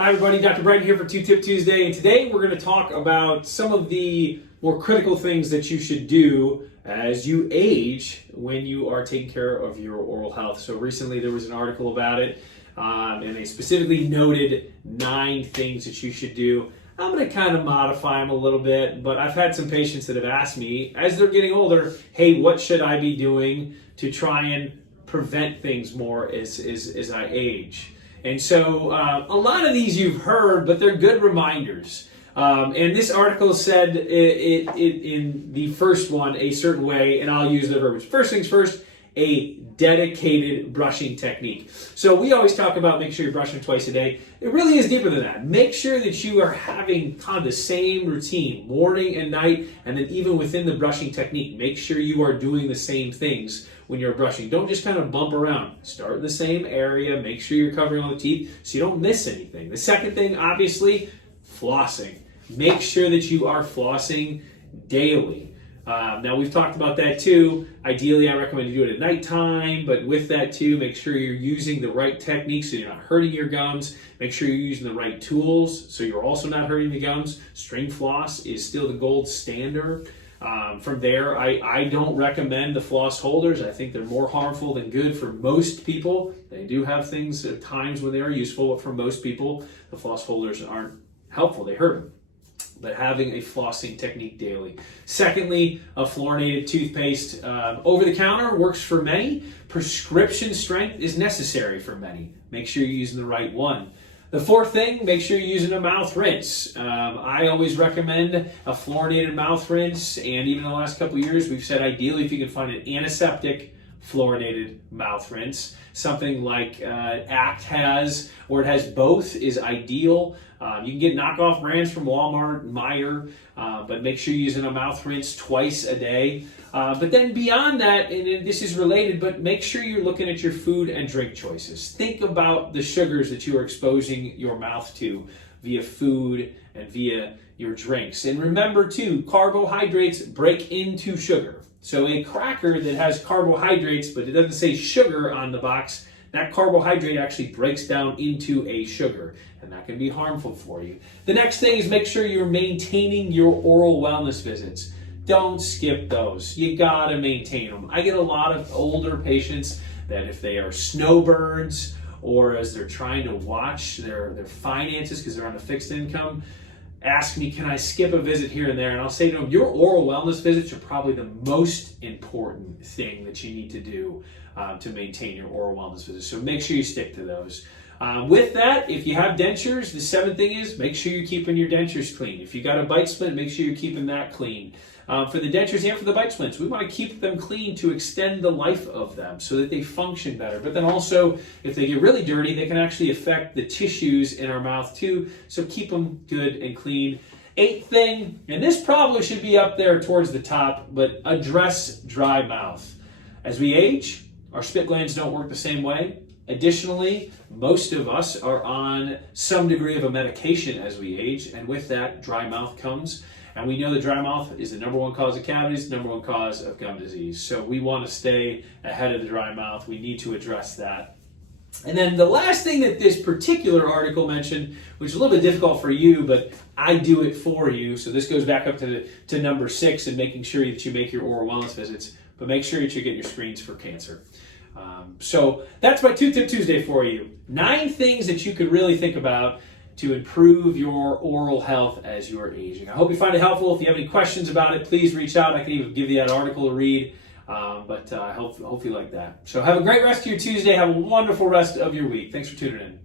Hi everybody, Dr. Bryton here for Two Tip Tuesday, and today we're going to talk about some of the more critical things that you should do as you age when you are taking care of your oral health. So recently there was an article about it, and they specifically noted 9 things that you should do. I'm going to kind of modify them a little bit, but I've had some patients that have asked me, as they're getting older, hey, what should I be doing to try and prevent things more as I age? And so a lot of these you've heard, but they're good reminders. And this article said it in the first one a certain way, and I'll use the verbiage. First things first, a dedicated brushing technique. So we always talk about make sure you're brushing twice a day. It really is deeper than that. Make sure that you are having kind of the same routine, morning and night, and then even within the brushing technique, make sure you are doing the same things when you're brushing. Don't just kind of bump around. Start in the same area, make sure you're covering all the teeth so you don't miss anything. The second thing, obviously, flossing. Make sure that you are flossing daily. Now we've talked about that too. Ideally, I recommend you do it at nighttime, but with that too, make sure you're using the right techniques so you're not hurting your gums. Make sure you're using the right tools so you're also not hurting the gums. String floss is still the gold standard. From there, I don't recommend the floss holders. I think they're more harmful than good for most people. They do have things at times when they are useful, but for most people, the floss holders aren't helpful. They hurt them. But having a flossing technique daily. Secondly, a fluorinated toothpaste. Over the counter works for many. Prescription strength is necessary for many. Make sure you're using the right one. The fourth thing, make sure you're using a mouth rinse. I always recommend a fluorinated mouth rinse, and even in the last couple of years, we've said ideally if you can find an antiseptic fluorinated mouth rinse. Something like ACT has, or it has both, is ideal. You can get knockoff brands from Walmart, Meijer, but make sure you're using a mouth rinse twice a day. But then beyond that, and this is related, but make sure you're looking at your food and drink choices. Think about the sugars that you are exposing your mouth to via food and via your drinks. And remember too, carbohydrates break into sugar. So a cracker that has carbohydrates, but it doesn't say sugar on the box, that carbohydrate actually breaks down into a sugar, and that can be harmful for you. The next thing is make sure you're maintaining your oral wellness visits. Don't skip those. You gotta maintain them. I get a lot of older patients that if they are snowbirds or as they're trying to watch their finances because they're on a fixed income, ask me, can I skip a visit here and there? And I'll say to them, your oral wellness visits are probably the most important thing that you need to do to maintain your oral wellness visits. So make sure you stick to those. With that, if you have dentures, the 7th thing is make sure you're keeping your dentures clean. If you got a bite splint, make sure you're keeping that clean. For the dentures and for the bite splints, we want to keep them clean to extend the life of them so that they function better. But then also, if they get really dirty, they can actually affect the tissues in our mouth too. So keep them good and clean. 8th thing, and this probably should be up there towards the top, but address dry mouth. As we age, our spit glands don't work the same way. Additionally, most of us are on some degree of a medication as we age, and with that, dry mouth comes. And we know that dry mouth is the #1 cause of cavities, #1 cause of gum disease. So we want to stay ahead of the dry mouth. We need to address that. And then the last thing that this particular article mentioned, which is a little bit difficult for you, but I do it for you. So this goes back up to number 6 and making sure that you make your oral wellness visits, but make sure that you get your screens for cancer. So that's my Two Tip Tuesday for you. 9 things that you could really think about to improve your oral health as you're aging. I hope you find it helpful. If you have any questions about it, please reach out. I can even give you that article to read, but I hope you like that. So have a great rest of your Tuesday. Have a wonderful rest of your week. Thanks for tuning in.